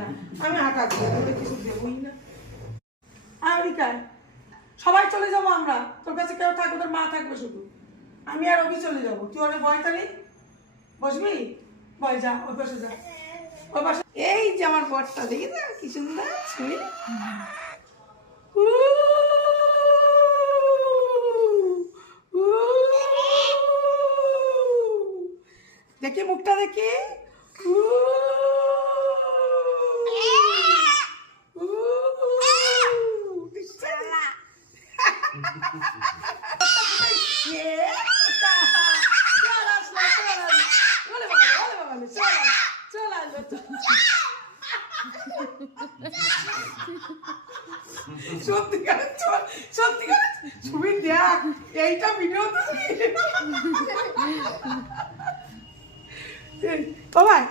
না, আমি হাঁটা দিই, কিছু দেবই না। আমেরিকায় সবাই চলে যাবো আমরা, তোর কাছে কেউ থাকবে, তোর মা থাকবে শুধু, আমি আর অভি চলে যাবো। তুই অনেক ভয়টা নেই, বসবি? ভয়, যা ওই পাশে যা, ওই পাশে। এই যে আমার বরটা, দেখি না কি সুন্দর ছুঁয়ে। দেখি মুখটা, দেখি। সত্যিকার ছবি দেখ, এইটা ভিডিও তো বাবাই